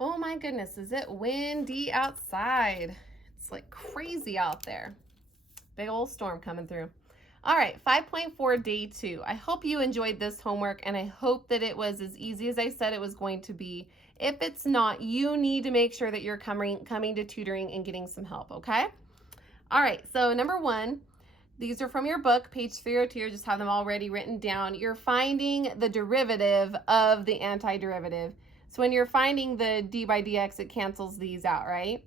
Oh my goodness, is it windy outside? It's like crazy out there. Big old storm coming through. All right, 5.4 day 2. I hope you enjoyed this homework and I hope that it was as easy as I said it was going to be. If it's not, you need to make sure that you're coming to tutoring and getting some help, okay? All right, so number 1, these are from your book, page 302. Just have them already written down. You're finding the derivative of the antiderivative. So when you're finding the d by dx, it cancels these out, right?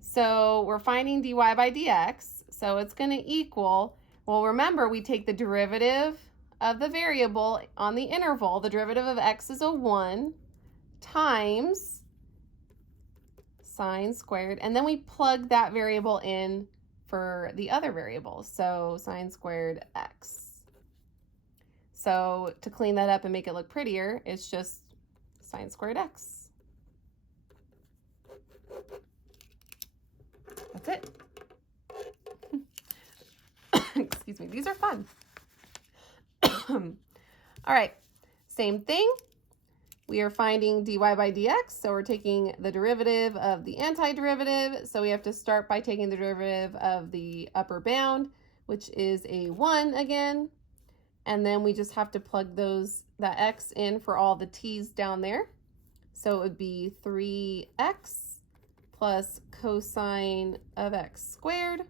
So we're finding dy by dx. So it's going to equal, well, remember, we take the derivative of the variable on the interval. The derivative of x is a 1 times sine squared. And then we plug that variable in for the other variables. So sine squared x. So to clean that up and make it look prettier, it's just sine squared x. That's it. Excuse me, these are fun. All right, same thing. We are finding dy by dx, so we're taking the derivative of the antiderivative. So we have to start by taking the derivative of the upper bound, which is a 1 again. And then we just have to plug that x in for all the t's down there. So it would be 3x plus cosine of x squared.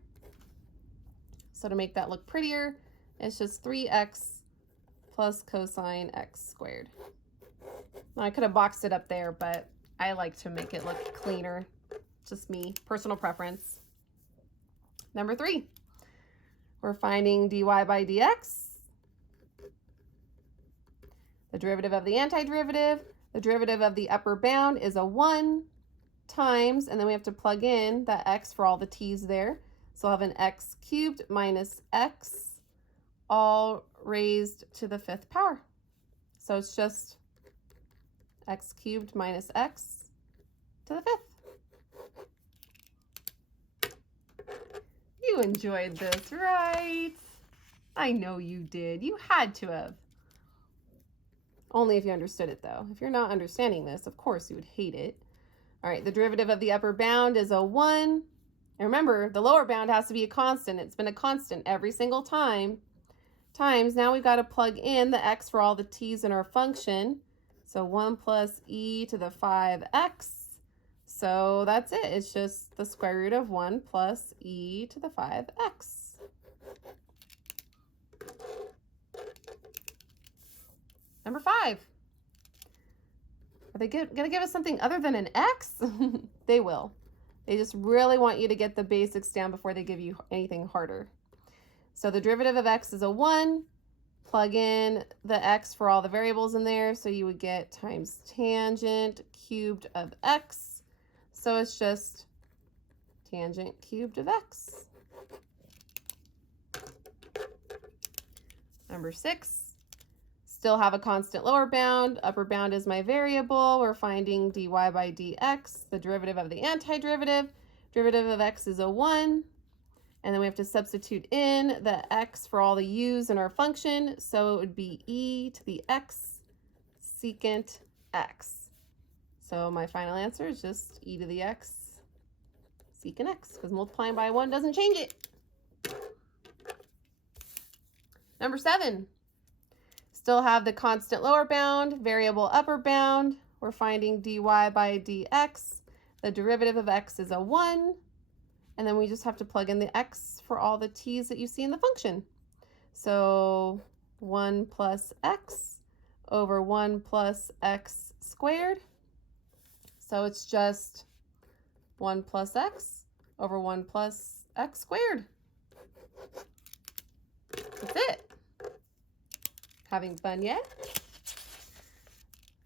So to make that look prettier, it's just 3x plus cosine x squared. Now, I could have boxed it up there, but I like to make it look cleaner. Just me, personal preference. Number 3, we're finding dy by dx. The derivative of the antiderivative. The derivative of the upper bound is a 1 times, and then we have to plug in that x for all the t's there. So I'll have an x cubed minus x, all raised to the 5th power. So it's just x cubed minus x to the 5th. You enjoyed this, right? I know you did. You had to have. Only if you understood it, though. If you're not understanding this, of course you would hate it. All right, the derivative of the upper bound is a 1. And remember, the lower bound has to be a constant. It's been a constant every single time. Times, now we've got to plug in the x for all the t's in our function. So 1 plus e to the 5x. So that's it. It's just the square root of 1 plus e to the 5x. Number 5. Are they going to give us something other than an x? They will. They just really want you to get the basics down before they give you anything harder. So the derivative of x is a 1. Plug in the x for all the variables in there. So you would get times tangent cubed of x. So it's just tangent cubed of x. Number 6. Still have a constant lower bound. Upper bound is my variable. We're finding dy by dx. The derivative of the antiderivative. Derivative of x is a 1. And then we have to substitute in the x for all the u's in our function. So it would be e to the x secant x. So my final answer is just e to the x secant x, because multiplying by 1 doesn't change it. Number 7. Still have the constant lower bound, variable upper bound. We're finding dy by dx. The derivative of x is a 1. And then we just have to plug in the x for all the t's that you see in the function. So 1 plus x over 1 plus x squared. So it's just 1 plus x over 1 plus x squared. That's it. Having fun yet?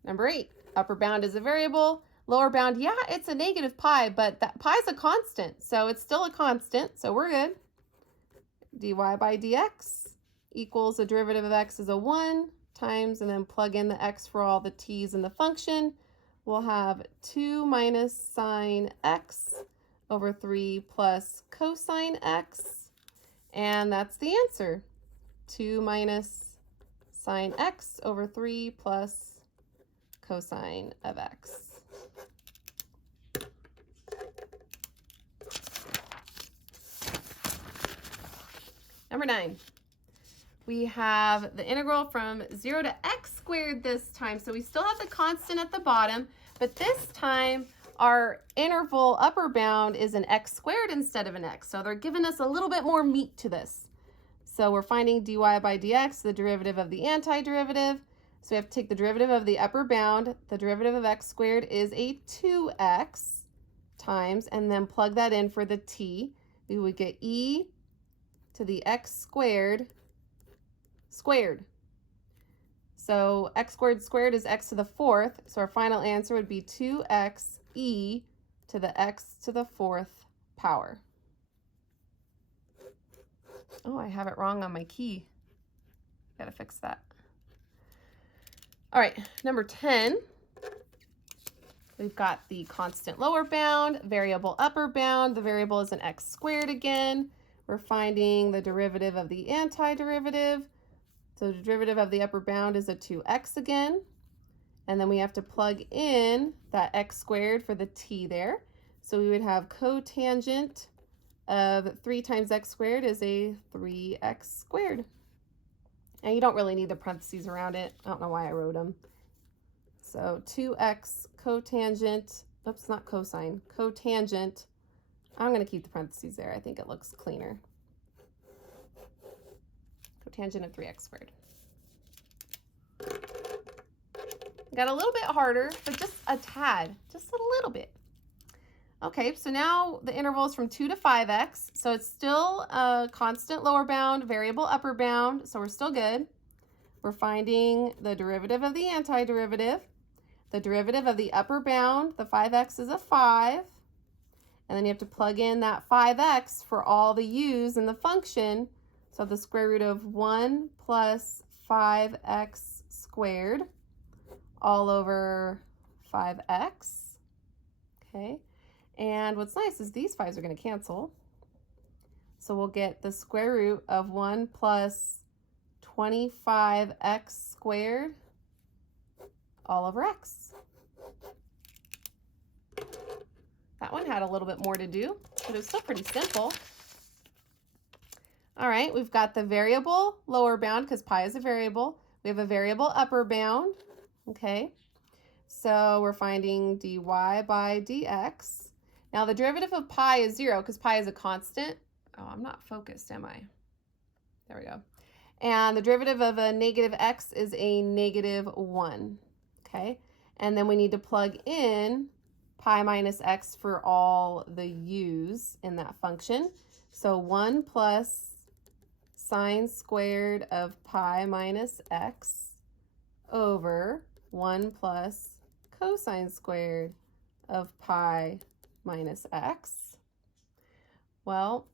Number 8, upper bound is a variable. Lower bound, yeah, it's a negative pi, but that pi is a constant, so it's still a constant, so we're good. Dy by dx equals the derivative of x is a 1 times, and then plug in the x for all the t's in the function. We'll have 2 minus sine x over 3 plus cosine x, and that's the answer. 2 minus sine x over 3 plus cosine of x. number 9. We have the integral from 0 to x squared this time. So we still have the constant at the bottom, but this time our interval upper bound is an x squared instead of an x. So they're giving us a little bit more meat to this. So we're finding dy by dx, the derivative of the antiderivative. So we have to take the derivative of the upper bound. The derivative of x squared is a 2x times, and then plug that in for the t. We would get e to the x squared squared. So x squared squared is x to the 4th. So our final answer would be 2x e to the x to the 4th power. Oh, I have it wrong on my key. Gotta fix that. All right, number 10. We've got the constant lower bound, variable upper bound. The variable is an x squared again. We're finding the derivative of the antiderivative. So the derivative of the upper bound is a 2x again. And then we have to plug in that x squared for the t there. So we would have cotangent of 3 times x squared is a 3x squared. And you don't really need the parentheses around it. I don't know why I wrote them. So 2x cotangent, oops, not cosine, cotangent. I'm going to keep the parentheses there. I think it looks cleaner. Cotangent of 3x squared. Got a little bit harder, but just a tad, just a little bit. Okay, so now the interval is from 2 to 5x. So it's still a constant lower bound, variable upper bound. So we're still good. We're finding the derivative of the antiderivative. The derivative of the upper bound, the 5x is a 5. And then you have to plug in that 5x for all the u's in the function. So the square root of 1 plus 5x squared all over 5x. Okay. And what's nice is these 5's are going to cancel. So we'll get the square root of 1 plus 25x squared all over x. That one had a little bit more to do, but it was still pretty simple. All right, we've got the variable lower bound because pi is a variable. We have a variable upper bound. Okay, so we're finding dy by dx. Now the derivative of pi is 0 because pi is a constant. Oh, I'm not focused, am I? There we go. And the derivative of a negative x is a negative 1. Okay, and then we need to plug in pi minus x for all the u's in that function. So 1 plus sine squared of pi minus x over 1 plus cosine squared of pi minus x. Well,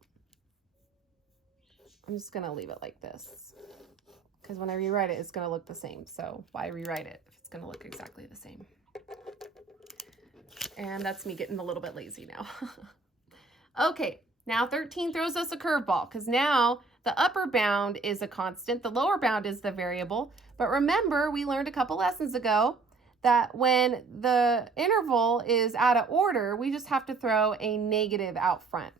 I'm just going to leave it like this because when I rewrite it, it's going to look the same. So why rewrite it if it's going to look exactly the same? And that's me getting a little bit lazy now. Okay, now 13 throws us a curveball because now the upper bound is a constant, the lower bound is the variable. But remember, we learned a couple lessons ago that when the interval is out of order, we just have to throw a negative out front.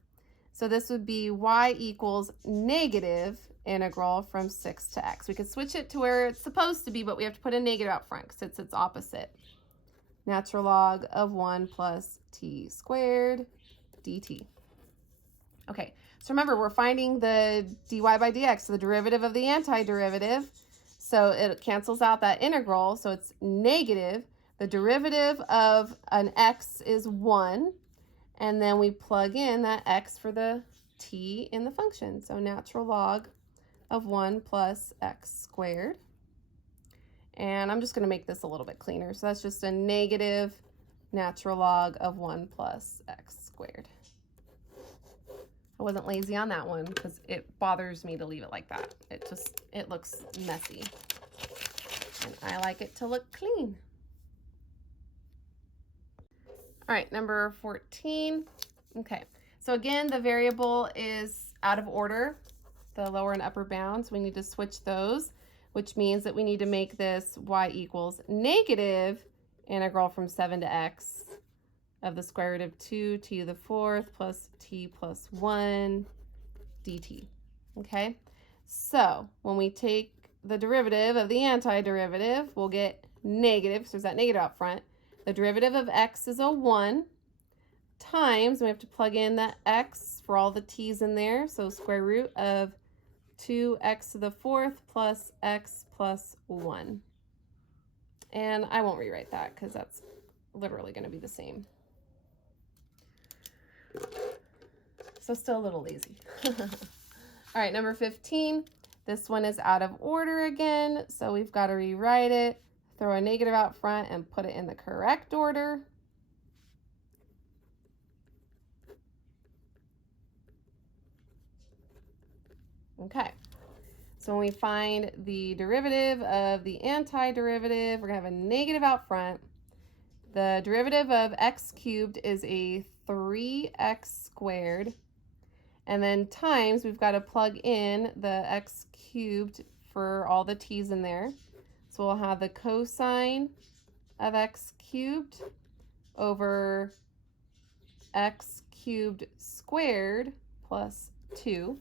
So this would be y equals negative integral from 6 to x. We could switch it to where it's supposed to be, but we have to put a negative out front because it's its opposite. Natural log of 1 plus t squared dt. Okay, so remember, we're finding the dy by dx, so the derivative of the antiderivative. So it cancels out that integral, so it's negative. The derivative of an x is 1, and then we plug in that x for the t in the function. So natural log of 1 plus x squared. And I'm just going to make this a little bit cleaner. So that's just a negative natural log of 1 plus x squared. I wasn't lazy on that one because it bothers me to leave it like that. It looks messy. And I like it to look clean. All right, number 14. Okay, so again, the variable is out of order, the lower and upper bounds. We need to switch those, which means that we need to make this y equals negative integral from 7 to x of the square root of 2t to the 4th plus t plus 1 dt. Okay, So when we take the derivative of the antiderivative, we'll get negative, so there's that negative out front. The derivative of x is a 1 times, we have to plug in that x for all the t's in there, so square root of 2x to the 4th plus x plus 1. And I won't rewrite that because that's literally going to be the same. So still a little lazy. All right, number 15. This one is out of order again, so we've got to rewrite it, throw a negative out front, and put it in the correct order. Okay, so when we find the derivative of the antiderivative, we're going to have a negative out front. The derivative of x cubed is a 3x squared. And then times, we've got to plug in the x cubed for all the t's in there. So we'll have the cosine of x cubed over x cubed squared plus 2.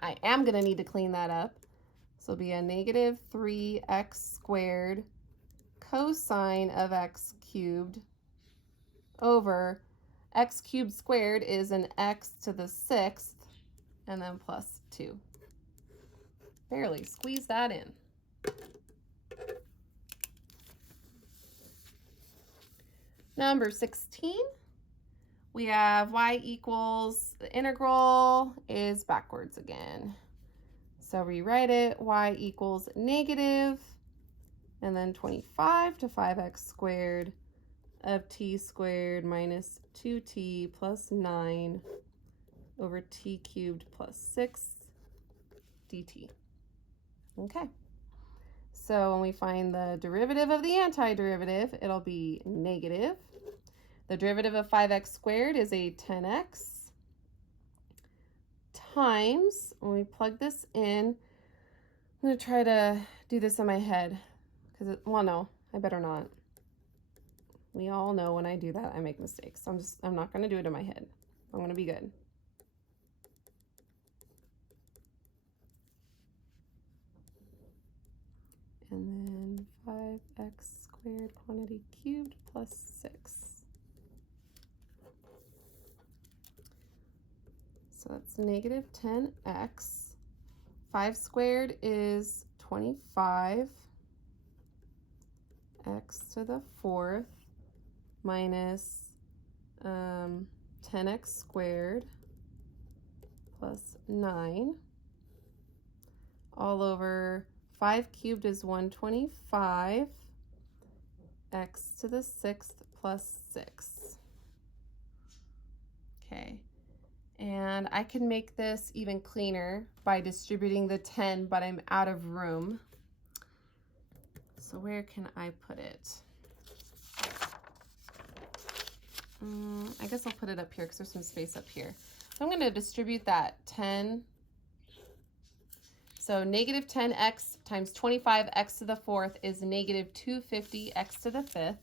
I am going to need to clean that up. So it'll be a negative 3x squared cosine of x cubed over x cubed squared is an x to the 6th, and then plus 2. Barely squeeze that in. Number 16, we have y equals, the integral is backwards again. So rewrite it, y equals negative, and then 25 to 5x squared of t squared minus 2t plus 9 over t cubed plus 6 dt. Okay, so when we find the derivative of the antiderivative, it'll be negative. The derivative of 5x squared is a 10x times, when we plug this in, I'm going to try to do this in my head because, well, no, I better not. We all know when I do that, I make mistakes. I'm not going to do it in my head. I'm going to be good. And then 5x squared quantity cubed plus 6. So that's negative 10x. 5 squared is 25. X to the 4th minus 10x squared plus 9 all over 5 cubed is 125, x to the 6th plus 6. Okay, and I can make this even cleaner by distributing the 10, but I'm out of room. So where can I put it? I guess I'll put it up here because there's some space up here. So I'm going to distribute that 10. So negative 10x times 25x to the 4th is negative 250x to the 5th.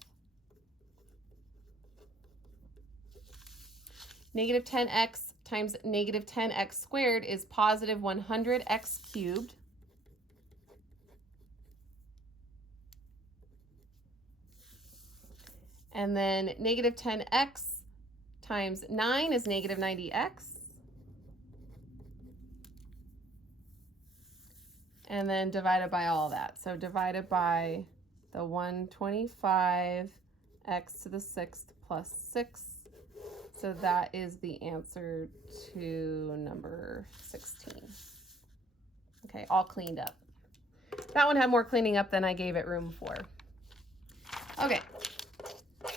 Negative 10x times negative 10x squared is positive 100x cubed. And then negative 10x times 9 is negative 90x. And then divided by all that. So divided by the 125 x to the 6th plus 6. So that is the answer to number 16. Okay, all cleaned up. That one had more cleaning up than I gave it room for. Okay,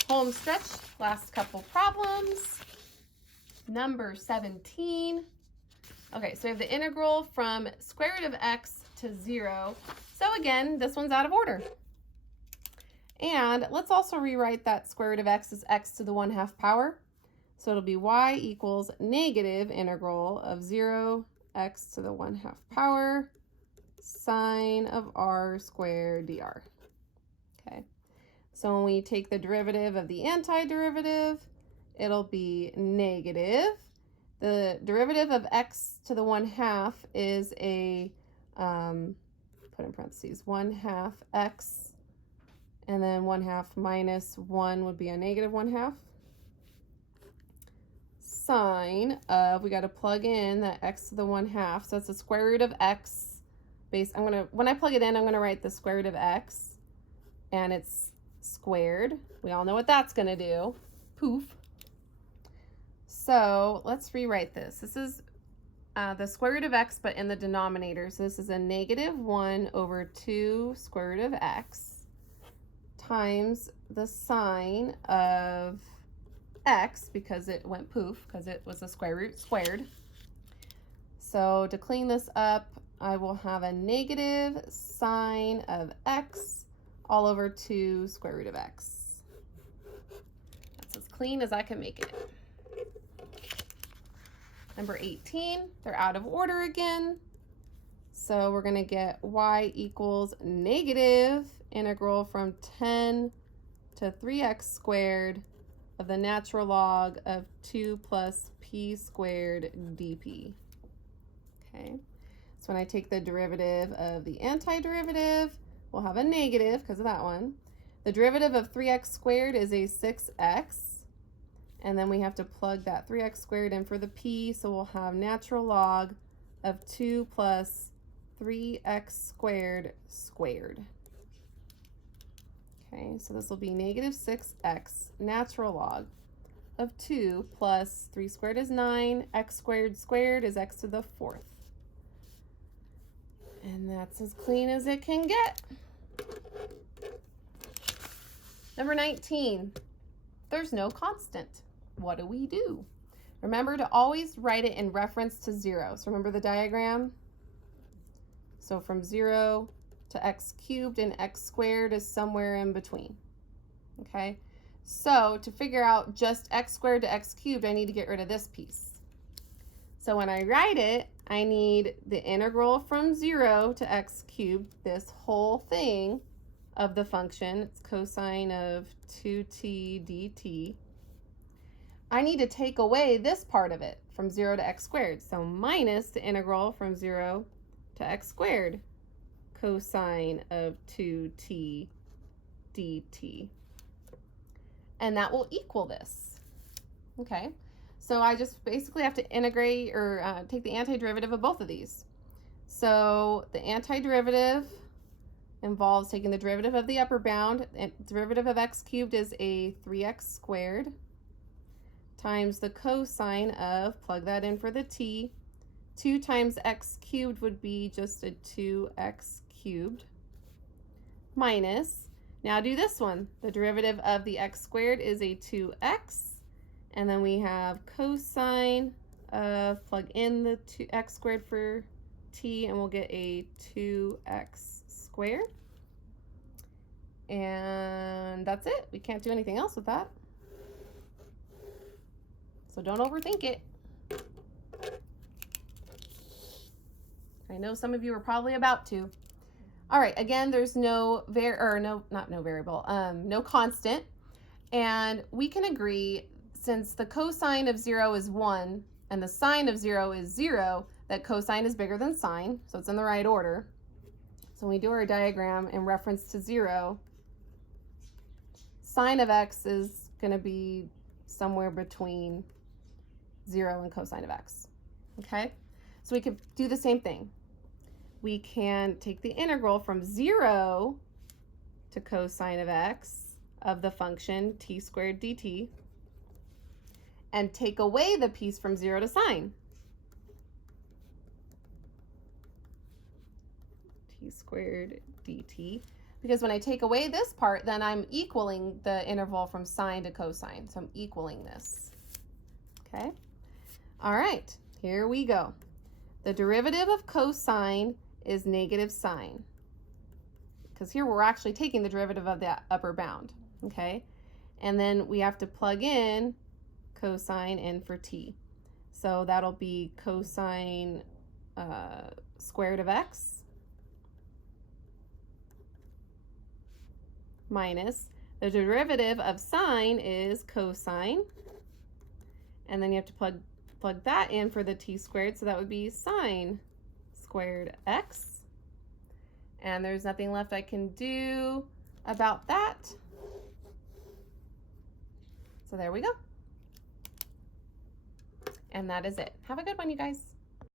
home stretch, last couple problems. Number 17. Okay, so we have the integral from square root of x to 0. So again, this one's out of order. And let's also rewrite that square root of x as x to the 1/2 power. So it'll be y equals negative integral of 0 x to the 1/2 power sine of r squared dr. Okay, so when we take the derivative of the antiderivative, it'll be negative. The derivative of x to the 1/2 is a, put in parentheses, 1/2 x, and then 1/2 minus 1 would be a negative 1/2. Sine of, we got to plug in that x to the 1/2, so it's the square root of x base. When I plug it in, I'm going to write the square root of x, and it's squared. We all know what that's going to do. Poof. So let's rewrite this. This is the square root of x, but in the denominator. So this is a negative 1 over 2 square root of x times the sine of x, because it went poof, because it was a square root squared. So to clean this up, I will have a negative sine of x all over 2 square root of x. That's as clean as I can make it. Number 18, they're out of order again. So we're going to get y equals negative integral from 10 to 3x squared of the natural log of 2 plus p squared dp. Okay, so when I take the derivative of the antiderivative, we'll have a negative because of that one. The derivative of 3x squared is a 6x. And then we have to plug that 3x squared in for the p, so we'll have natural log of 2 plus 3x squared squared. Okay, so this will be negative 6x natural log of 2 plus 3 squared is 9, x squared squared is x to the 4th. And that's as clean as it can get. Number 19, there's no constant. What do we do? Remember to always write it in reference to 0. So remember the diagram? So from 0 to x cubed, and x squared is somewhere in between. Okay? So to figure out just x squared to x cubed, I need to get rid of this piece. So when I write it, I need the integral from 0 to x cubed, this whole thing of the function. It's cosine of 2t dt. I need to take away this part of it from 0 to x squared. So minus the integral from 0 to x squared, cosine of 2t dt. And that will equal this. Okay, so I just basically have to integrate or take the antiderivative of both of these. So the antiderivative involves taking the derivative of the upper bound, and derivative of x cubed is a 3x squared, times the cosine of, plug that in for the t, 2 times x cubed would be just a 2x cubed, minus, now do this one, the derivative of the x squared is a 2x, and then we have cosine of, plug in the 2x squared for t, and we'll get a 2x squared. And that's it. We can't do anything else with that. So don't overthink it. I know some of you are probably about to. All right, again, there's no no constant. And we can agree, since the cosine of 0 is 1 and the sine of 0 is 0, that cosine is bigger than sine, so it's in the right order. So when we do our diagram in reference to 0, sine of x is going to be somewhere between 0 and cosine of x. Okay, so we could do the same thing. We can take the integral from 0 to cosine of x of the function t squared dt and take away the piece from 0 to sine. T squared dt. Because when I take away this part, then I'm equaling the interval from sine to cosine. So I'm equaling this. Okay? All right, here we go. The derivative of cosine is negative sine, because here we're actually taking the derivative of the upper bound. Okay? And then we have to plug in cosine in for t. So that'll be cosine squared of x minus the derivative of sine is cosine, and then you have to plug plug that in for the t squared, so that would be sine squared x. And there's nothing left I can do about that. So there we go. And that is it. Have a good one, you guys.